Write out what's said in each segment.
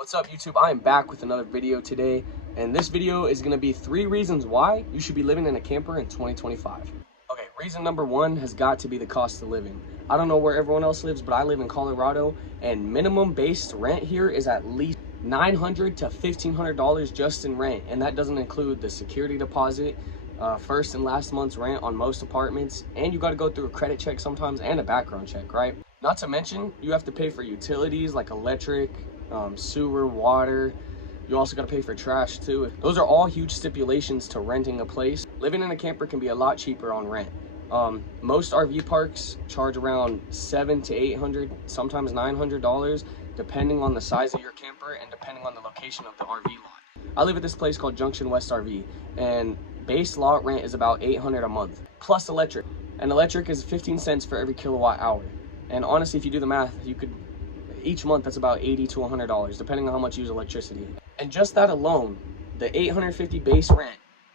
What's up, YouTube? I am back with another video today, and this video is going to be 3 reasons why you should be living in a camper in 2025. Okay, reason number 1 has got to be the cost of living. I don't know where everyone else lives, but I live in Colorado, and minimum base rent here is at least $900 to $1,500 just in rent, and that doesn't include the security deposit, first and last month's rent on most apartments, and you got to go through a credit check sometimes and a background check, right? Not to mention, you have to pay for utilities like electric, sewer, water. You also got to pay for trash too. Those are all huge stipulations to renting a place. Living in a camper can be a lot cheaper on rent. Most RV parks charge around $700 to $800, sometimes $900, depending on the size of your camper and depending on the location of the RV lot. I live at this place called Junction West RV, and base lot rent is about $800 a month, plus electric. And electric is 15 cents for every kilowatt hour. And honestly, if you do the math, you could, each month that's about $80 to $100, depending on how much you use electricity. And just that alone, the $850 base rent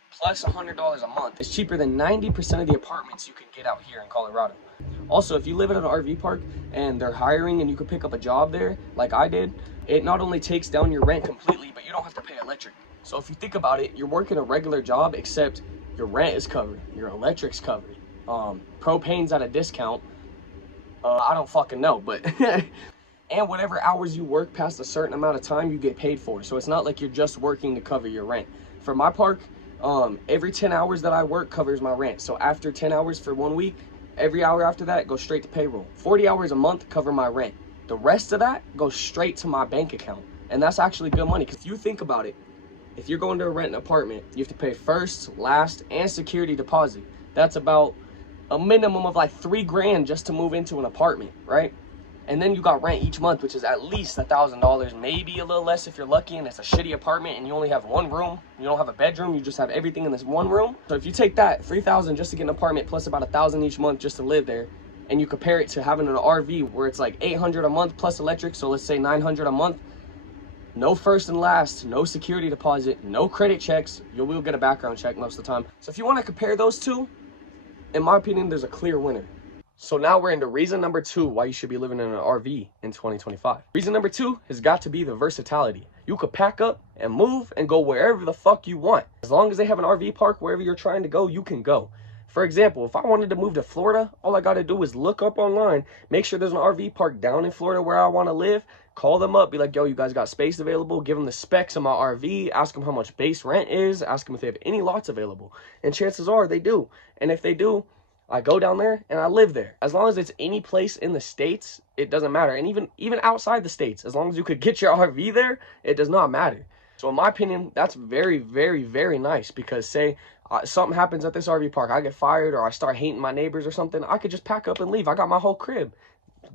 plus $100 a month is cheaper than 90% of the apartments you can get out here in Colorado. Also, if you live at an RV park and they're hiring and you could pick up a job there, like I did, it not only takes down your rent completely, but you don't have to pay electric. So if you think about it, you're working a regular job, except your rent is covered, your electric's covered, propane's at a discount. I don't fucking know, but and whatever hours you work past a certain amount of time, you get paid for. So it's not like you're just working to cover your rent. For my park, every 10 hours that I work covers my rent. So after 10 hours for 1 week, every hour after that goes straight to payroll. 40 hours a month cover my rent. The rest of that goes straight to my bank account. And that's actually good money, because if you think about it, if you're going to rent an apartment, you have to pay first, last, and security deposit. That's about a minimum of like $3,000 just to move into an apartment, right? And then you got rent each month, which is at least $1,000, maybe a little less if you're lucky and it's a shitty apartment and you only have one room, you don't have a bedroom, you just have everything in this one room. So if you take that $3,000 just to get an apartment plus about $1,000 each month just to live there, and you compare it to having an RV where it's like $800 a month plus electric, so let's say $900 a month, no first and last, no security deposit, no credit checks, you will get a background check most of the time. So if you want to compare those two, in my opinion, there's a clear winner. So now we're into reason number 2 why you should be living in an RV in 2025. Reason number 2 has got to be the versatility. You could pack up and move and go wherever the fuck you want. As long as they have an RV park wherever you're trying to go, you can go. For example, if I wanted to move to Florida, all I got to do is look up online, make sure there's an RV park down in Florida where I want to live, call them up, be like, yo, you guys got space available, give them the specs of my RV, ask them how much base rent is, ask them if they have any lots available. And chances are they do. And if they do, I go down there and I live there. As long as it's any place in the States, it doesn't matter. And even outside the States, as long as you could get your RV there, it does not matter. So in my opinion, that's very, very, very nice, because say something happens at this RV park, I get fired or I start hating my neighbors or something, I could just pack up and leave. I got my whole crib.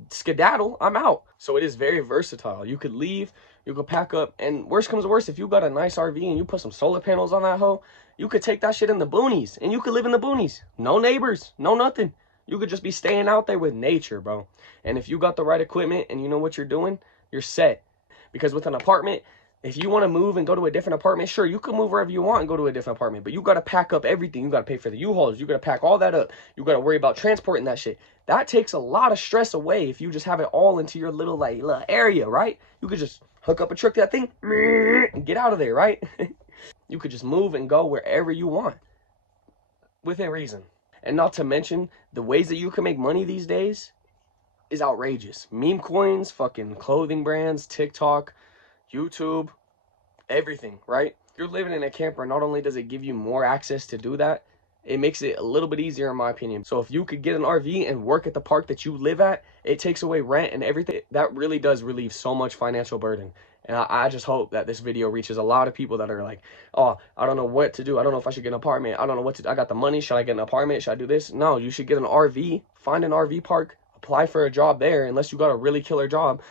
Skedaddle, I'm out. So it is very versatile. You could leave, you could pack up, and worst comes to worst, if you got a nice RV and you put some solar panels on that hoe, you could take that shit in the boonies and you could live in the boonies. No neighbors, no nothing. You could just be staying out there with nature, bro. And if you got the right equipment and you know what you're doing, you're set. Because with an apartment, if you want to move and go to a different apartment, sure, you can move wherever you want and go to a different apartment, but you got to pack up everything. You got to pay for the U-Hauls. You got to pack all that up. You got to worry about transporting that shit. That takes a lot of stress away if you just have it all into your little area, right? You could just hook up a truck to that thing and get out of there, right? You could just move and go wherever you want within reason. And not to mention, the ways that you can make money these days is outrageous. Meme coins, fucking clothing brands, TikTok, YouTube, everything, right? If you're living in a camper, not only does it give you more access to do that, it makes it a little bit easier in my opinion. So if you could get an RV and work at the park that you live at, it takes away rent and everything. That really does relieve so much financial burden. And I just hope that this video reaches a lot of people that are like, oh, I don't know what to do. I don't know if I should get an apartment. I don't know what to do. I got the money. Should I get an apartment? Should I do this? No, you should get an RV, find an RV park, apply for a job there, unless you got a really killer job.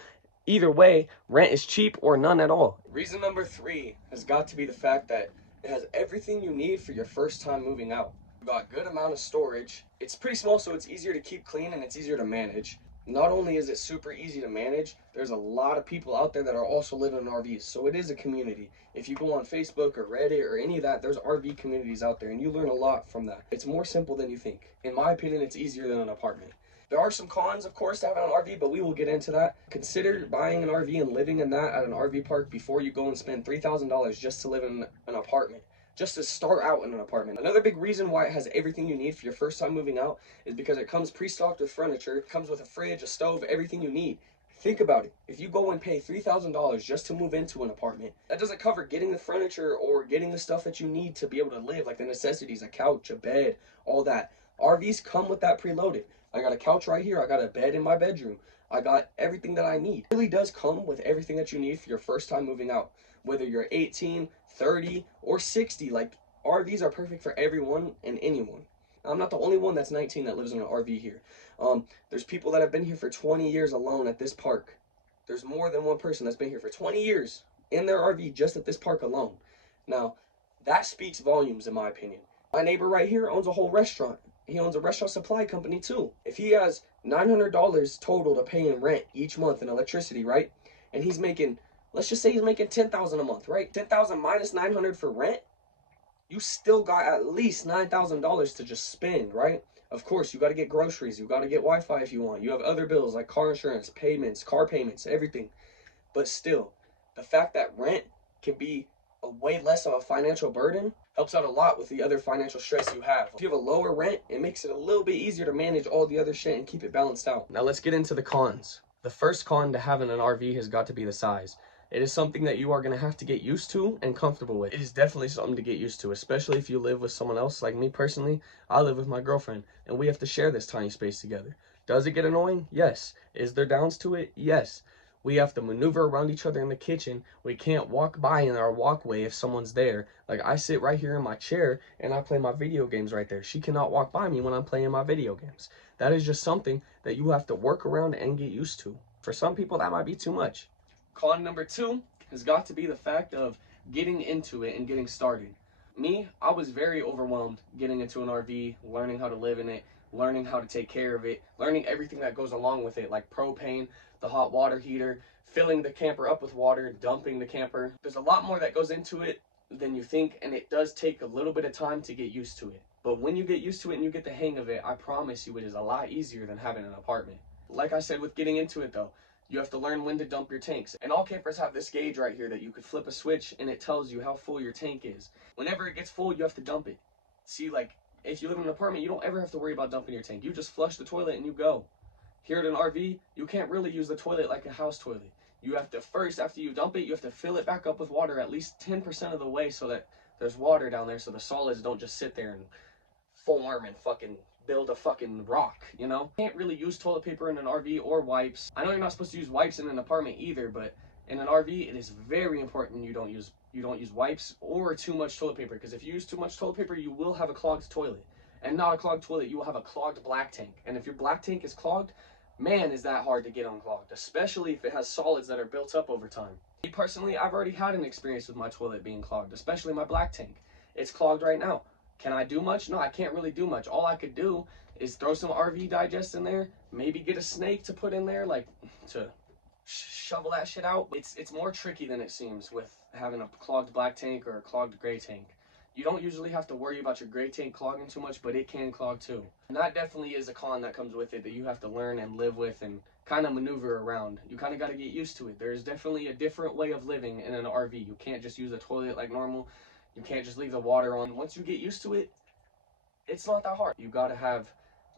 Either way, rent is cheap or none at all. Reason number 3 has got to be the fact that it has everything you need for your first time moving out. You got a good amount of storage. It's pretty small, so it's easier to keep clean and it's easier to manage. Not only is it super easy to manage, there's a lot of people out there that are also living in RVs. So it is a community. If you go on Facebook or Reddit or any of that, there's RV communities out there and you learn a lot from that. It's more simple than you think. In my opinion, it's easier than an apartment. There are some cons, of course, to having an RV, but we will get into that. Consider buying an RV and living in that at an RV park before you go and spend $3,000 just to live in an apartment, just to start out in an apartment. Another big reason why it has everything you need for your first time moving out is because it comes pre-stocked with furniture. It comes with a fridge, a stove, everything you need. Think about it. If you go and pay $3,000 just to move into an apartment, that doesn't cover getting the furniture or getting the stuff that you need to be able to live, like the necessities, a couch, a bed, all that. RVs come with that preloaded. I got a couch right here. I got a bed in my bedroom. I got everything that I need. It really does come with everything that you need for your first time moving out. Whether you're 18, 30, or 60, like RVs are perfect for everyone and anyone. I'm not the only one that's 19 that lives in an RV here. There's people that have been here for 20 years alone at this park. There's more than one person that's been here for 20 years in their RV just at this park alone. Now, that speaks volumes in my opinion. My neighbor right here owns a whole restaurant. He owns a restaurant supply company too. If he has $900 total to pay in rent each month in electricity, right? And he's making, let's just say he's making $10,000 a month, right? 10,000 minus 900 for rent, you still got at least $9,000 to just spend, right? Of course, you got to get groceries. You got to get Wi-Fi if you want. You have other bills like car insurance, payments, car payments, everything. But still, the fact that rent can be a way less of a financial burden helps out a lot with the other financial stress you have. If you have a lower rent, it makes it a little bit easier to manage all the other shit and keep it balanced out. Now let's get into the cons. The first con to having an RV has got to be the size. It is something that you are going to have to get used to and comfortable with. It is definitely something to get used to, especially if you live with someone else. Like me personally, I live with my girlfriend, and we have to share this tiny space together. Does it get annoying? Yes. Is there downs to it? Yes. We have to maneuver around each other in the kitchen. We can't walk by in our walkway if someone's there. Like, I sit right here in my chair, and I play my video games right there. She cannot walk by me when I'm playing my video games. That is just something that you have to work around and get used to. For some people, that might be too much. Con number 2 has got to be the fact of getting into it and getting started. Me, I was very overwhelmed getting into an RV, learning how to live in it, learning how to take care of it, learning everything that goes along with it, like propane, the hot water heater, filling the camper up with water, dumping the camper. There's a lot more that goes into it than you think, and it does take a little bit of time to get used to it. But when you get used to it and you get the hang of it, I promise you it is a lot easier than having an apartment. Like I said with getting into it though, you have to learn when to dump your tanks. And all campers have this gauge right here that you could flip a switch and it tells you how full your tank is. Whenever it gets full, you have to dump it. See, like, if you live in an apartment, you don't ever have to worry about dumping your tank. You just flush the toilet and you go. Here at an RV, you can't really use the toilet like a house toilet. You have to first, after you dump it, you have to fill it back up with water at least 10% of the way so that there's water down there so the solids don't just sit there and form and fucking build a fucking rock, you know? You can't really use toilet paper in an RV or wipes. I know you're not supposed to use wipes in an apartment either, but in an RV, it is very important you don't use wipes or too much toilet paper, because if you use too much toilet paper, you will have a clogged toilet. And not a clogged toilet, you will have a clogged black tank. And if your black tank is clogged, man, is that hard to get unclogged, especially if it has solids that are built up over time. Me personally, I've already had an experience with my toilet being clogged, especially my black tank. It's clogged right now. Can I do much? No, I can't really do much. All I could do is throw some RV Digest in there, maybe get a snake to put in there, like to shovel that shit out. It's more tricky than it seems with having a clogged black tank or a clogged gray tank. You don't usually have to worry about your gray tank clogging too much, but it can clog too. And that definitely is a con that comes with it that you have to learn and live with and kind of maneuver around. You kind of got to get used to it. There's definitely a different way of living in an RV. You can't just use a toilet like normal. You can't just leave the water on. Once you get used to it, it's not that hard. You got to have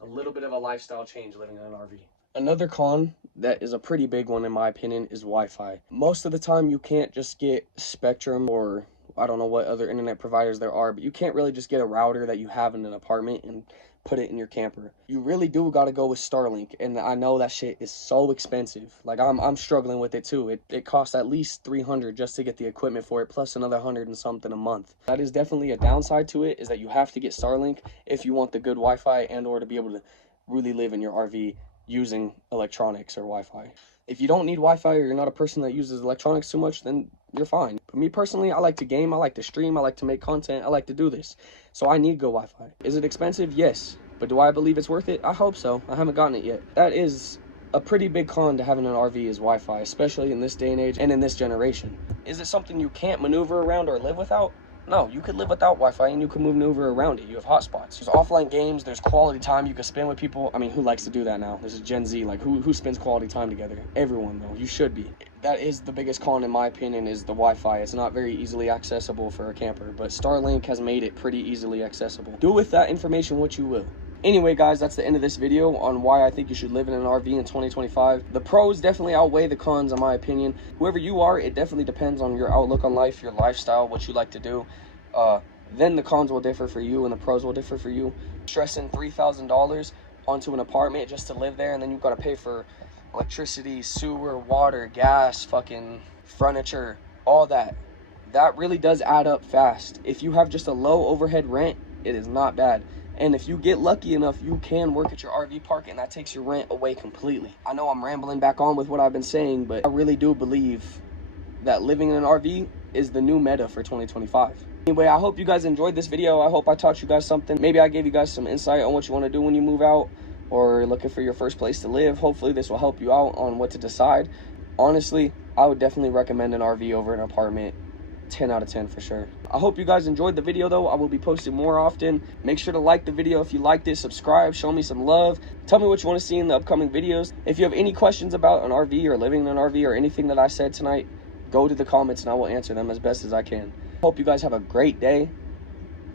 a little bit of a lifestyle change living in an RV. Another con that is a pretty big one in my opinion is Wi-Fi. Most of the time you can't just get Spectrum or I don't know what other internet providers there are, but you can't really just get a router that you have in an apartment and put it in your camper. You really do got to go with Starlink, and I know that shit is so expensive. Like I'm struggling with it too. It costs at least $300 just to get the equipment for it, plus another 100 and something a month. That is definitely a downside to it, is that you have to get Starlink if you want the good Wi-Fi and or to be able to really live in your RV using electronics or Wi-Fi. If you don't need Wi-Fi or you're not a person that uses electronics too much, then you're fine. But me personally, I like to game, I like to stream, I like to make content, I like to do this. So I need good Wi-Fi. Is it expensive? Yes. But do I believe it's worth it? I hope so. I haven't gotten it yet. That is a pretty big con to having an RV is Wi-Fi, especially in this day and age and in this generation. Is it something you can't maneuver around or live without? No, you could live without Wi-Fi and you can maneuver around it. You have hotspots. There's offline games. There's quality time you can spend with people. I mean, who likes to do that now? This is Gen Z. Like, who spends quality time together? Everyone, though. You should be. That is the biggest con, in my opinion, is the Wi-Fi. It's not very easily accessible for a camper, but Starlink has made it pretty easily accessible. Do with that information what you will. Anyway, guys, that's the end of this video on why I think you should live in an RV in 2025. The pros definitely outweigh the cons, in my opinion. Whoever you are, it definitely depends on your outlook on life, your lifestyle, what you like to do. Then the cons will differ for you and the pros will differ for you. Stressing $3,000 onto an apartment just to live there, and then you've got to pay for electricity, sewer, water, gas, fucking furniture, all that. That really does add up fast. If you have just a low overhead rent, it is not bad. And if you get lucky enough, you can work at your RV park and that takes your rent away completely. I know I'm rambling back on with what I've been saying, but I really do believe that living in an RV is the new meta for 2025. Anyway, I hope you guys enjoyed this video. I hope I taught you guys something. Maybe I gave you guys some insight on what you want to do when you move out or looking for your first place to live. Hopefully this will help you out on what to decide. Honestly, I would definitely recommend an RV over an apartment. 10 out of 10 for sure. I hope you guys enjoyed the video though. I will be posting more often. Make sure to like the video if you liked it, subscribe, show me some love, tell me what you want to see in the upcoming videos. If you have any questions about an RV or living in an RV or anything that I said tonight, go to the comments and I will answer them as best as I can. Hope you guys have a great day.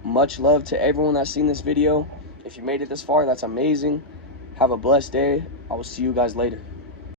Much love to everyone that's seen this video. If you made it this far, that's amazing. Have a blessed day. I will see you guys later.